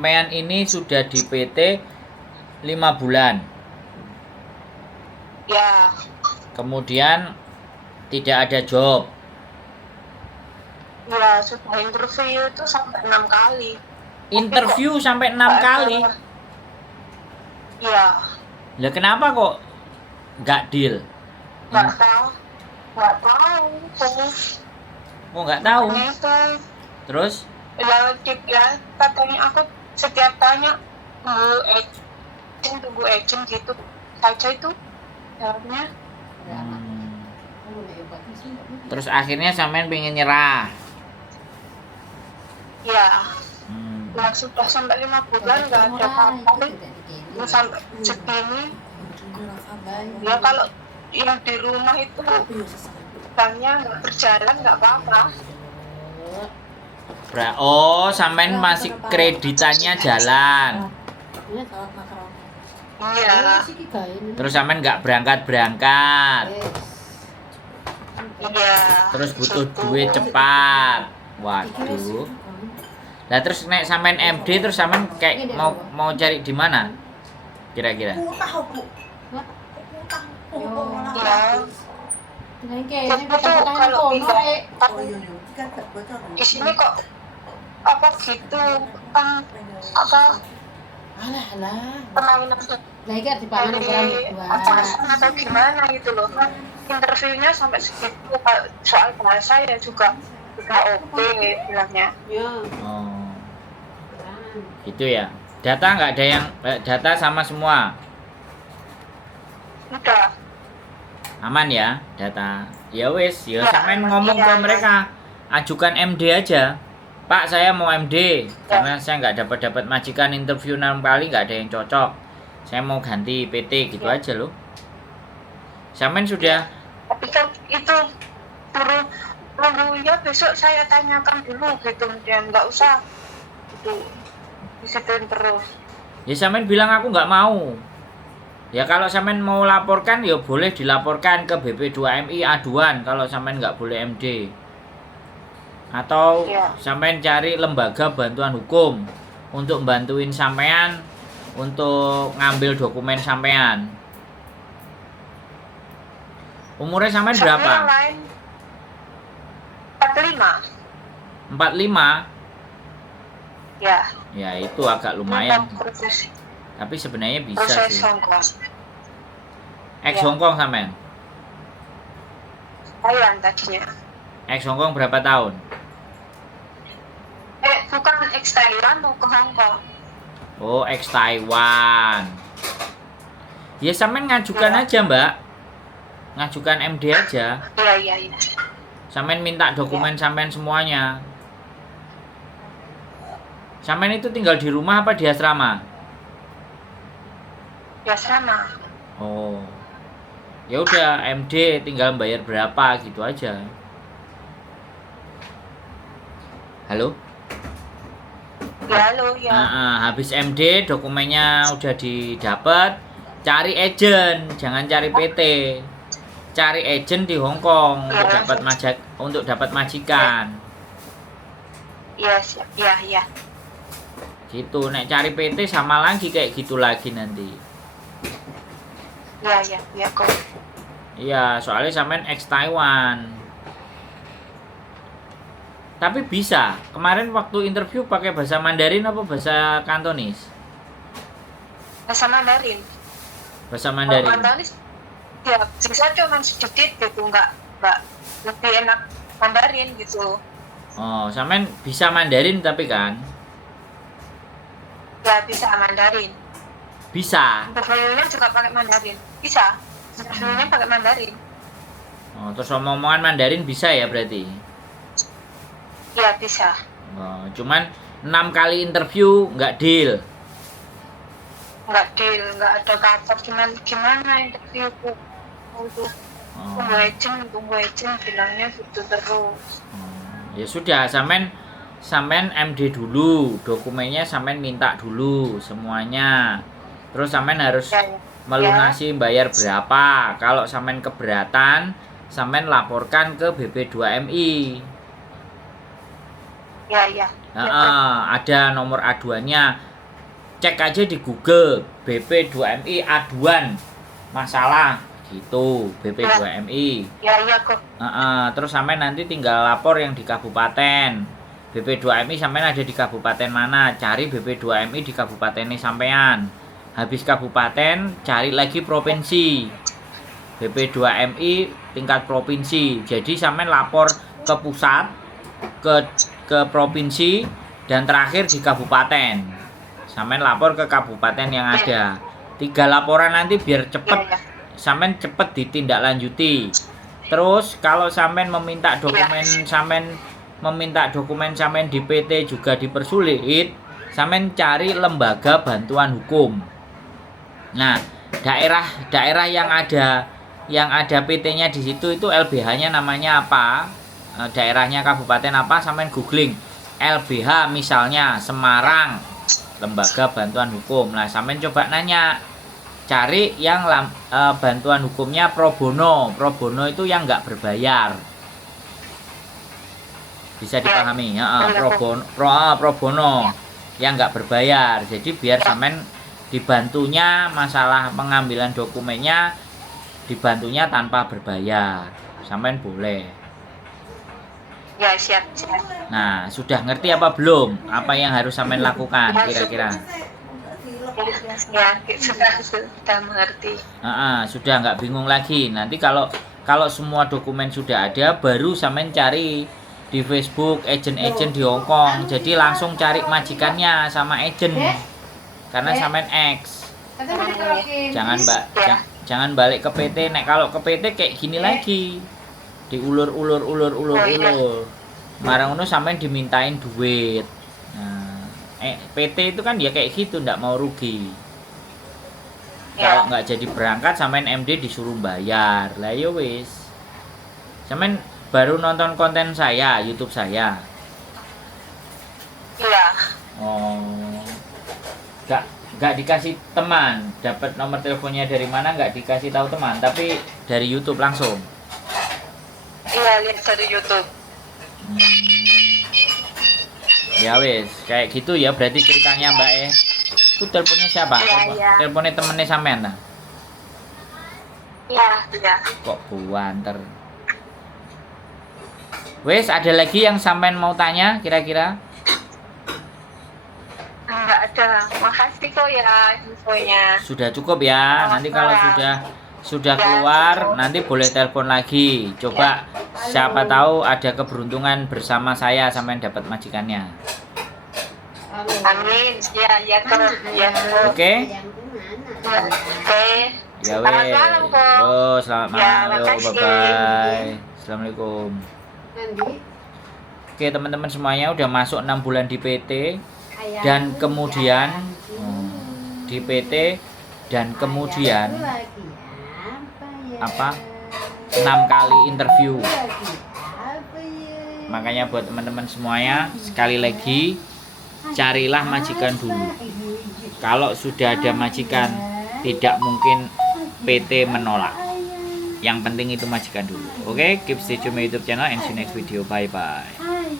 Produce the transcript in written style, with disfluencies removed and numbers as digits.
Sampean ini sudah di PT 5 bulan. Ya. Kemudian tidak ada job. Ya, sudah interview itu sampai 6 kali. Interview sampai 6 kali? Iya. Lah kenapa kok nggak deal? Nggak tahu. Nggak tahu. Oh, nggak tahu. Itu. Terus? Ya, katanya aku setiap tanya tunggu agent gitu saja itu jawabnya. Terus akhirnya sampean pengen nyerah. Ya. Nah, sudah sampai 5 bulan nggak ada apa-apa. Sampai segini. Ya kalau yang di rumah itu banknya nggak berjalan nggak apa-apa. Oh, sampean masih kreditannya jalan. Iya. Terus sampean nggak berangkat-berangkat. Iya. Terus butuh duit cepat. Waduh. Lah terus nek sampean MD terus sampean kayak mau cari di mana? Kira-kira? Ya. Itu kalau pindah di sini kok apa gitu kan apa permainan dari atasan atau gimana gitu loh kan interviewnya sampai segitu soal bahasa ya juga oke bilangnya. Oh, gitu ya. Data nggak ada yang data sama semua. Udah. Aman ya data. Ya wis, ya sampean ngomong ke mereka, ajukan MD aja. Pak, saya mau MD karena saya nggak dapat majikan interview 6 kali nggak ada yang cocok. Saya mau ganti PT gitu aja loh. Sampean sudah. Tapi kan itu ya besok saya tanyakan dulu gitu dan nggak usah itu disituin terus. Ya sampean bilang aku nggak mau. Ya kalau sampean mau laporkan ya boleh dilaporkan ke BP2MI aduan kalau sampean nggak boleh MD. Atau sampean cari lembaga bantuan hukum untuk bantuin sampean untuk ngambil dokumen sampean. Umurnya sampean berapa? 45. 45? Ya. Ya itu agak lumayan. Tapi sebenarnya bisa sih. Ex Hongkong sampean? Thailand tadinya. Ex Hongkong berapa tahun? Bukan ex Thailand, mau ke Hongkong. Oh, ex Taiwan. Ya sampean ngajukan aja, Mbak. Ngajukan MD aja. Iya. Sampean minta dokumen sampean semuanya. Sampean itu tinggal di rumah apa di asrama? Di asrama. Oh. Ya udah, MD tinggal bayar berapa gitu aja. Halo? Ya, halo ya. Habis MD dokumennya udah didapat, cari agent, jangan cari PT. Cari agent di Hongkong untuk dapat majikan. Iya, siap. Iya. Gitu, nek cari PT sama lagi kayak gitu lagi nanti. Iya kok. Iya, soalnya sampean ex Taiwan. Tapi bisa. Kemarin waktu interview pakai bahasa Mandarin apa bahasa Kantonis? Bahasa Mandarin. Bahasa Mandarin. Kantonis ya bisa cuma sedikit gitu, nggak lebih enak Mandarin gitu. Oh, sampean bisa Mandarin tapi kan? Ya bisa Mandarin. Bisa. Interviewnya juga pakai Mandarin. Bisa. Interviewnya pakai Mandarin. Oh, terus omongan Mandarin bisa ya berarti? Ya bisa. Oh, cuman 6 kali interview nggak deal. Nggak ada kabar gimana interviewku. Tunggu agent bilangnya gitu terus. Ya sudah, sampean MD dulu, dokumennya sampean minta dulu semuanya. Terus sampean harus melunasi bayar berapa. Kalau sampean keberatan, sampean laporkan ke BP2MI. Ya. Ada nomor aduannya. cek aja di Google BP2MI aduan masalah gitu, BP2MI. Ya iya kok. Terus sampean nanti tinggal lapor yang di kabupaten. BP2MI sampean ada di kabupaten mana, cari BP2MI di kabupatennya sampean. Habis kabupaten cari lagi provinsi, BP2MI tingkat provinsi. Jadi sampean lapor ke pusat, ke provinsi, dan terakhir di kabupaten. Sampean lapor ke kabupaten yang ada. 3 laporan nanti biar cepet, sampean cepet ditindaklanjuti. Terus kalau sampean meminta dokumen sampean di PT juga dipersulit, sampean cari lembaga bantuan hukum. Nah, daerah yang ada PT-nya di situ itu LBH-nya namanya apa? Daerahnya kabupaten apa? Sampean googling LBH misalnya Semarang, lembaga bantuan hukum. Nah, sampean coba nanya, cari yang bantuan hukumnya pro bono. Pro bono itu yang nggak berbayar. Bisa dipahami? Pro bono yang nggak berbayar. Jadi biar sampean dibantunya masalah pengambilan dokumennya, dibantunya tanpa berbayar. Sampean boleh. Ya, siap. Nah, sudah ngerti apa belum? Apa yang harus sampean lakukan kira-kira? Ya, sudah mengerti. Sudah nggak bingung lagi. Nanti kalau semua dokumen sudah ada, baru sampean cari di Facebook agen-agen di Hongkong. Jadi langsung cari majikannya sama agen. Karena sampean X. Jangan balik ke PT. Nek kalau ke PT kayak gini lagi. Diulur. Marang ngono sampean dimintain duit. Nah, PT itu kan ya kayak gitu, ndak mau rugi. Kalau nggak jadi berangkat sampean MD disuruh bayar. Lah ya wis. Sampean baru nonton konten saya, YouTube saya. Iya. Oh. Nggak dikasih teman, dapat nomor teleponnya dari mana nggak dikasih tahu teman, tapi dari YouTube langsung. Iya, lihat dari YouTube. Ya wis, kayak gitu ya berarti ceritanya Mbak Itu teleponnya siapa? Iya. Teleponnya temennya sampean ta? Iya. Kok buanter. Wis, ada lagi yang sampean mau tanya kira-kira? Enggak ada. Makasih kok ya infonya. Sudah cukup ya. Nanti kalau sudah keluar nanti boleh telepon lagi. Coba siapa tahu ada keberuntungan bersama saya sampean dapat majikannya. Amin. Ya kok. Ya. Oke? Oke. Ya Selamat wes. malam, Kok. Selamat Ya, malam. makasih. Bye-bye. Assalamualaikum. Oke, teman-teman semuanya udah masuk 6 bulan di PT dan kemudian di PT dan kemudian 6 kali interview. Makanya buat teman-teman semuanya sekali lagi carilah majikan dulu. Kalau sudah ada majikan tidak mungkin PT menolak. Yang penting itu majikan dulu. Oke, keep stay tune my YouTube channel and see you next video. Bye bye.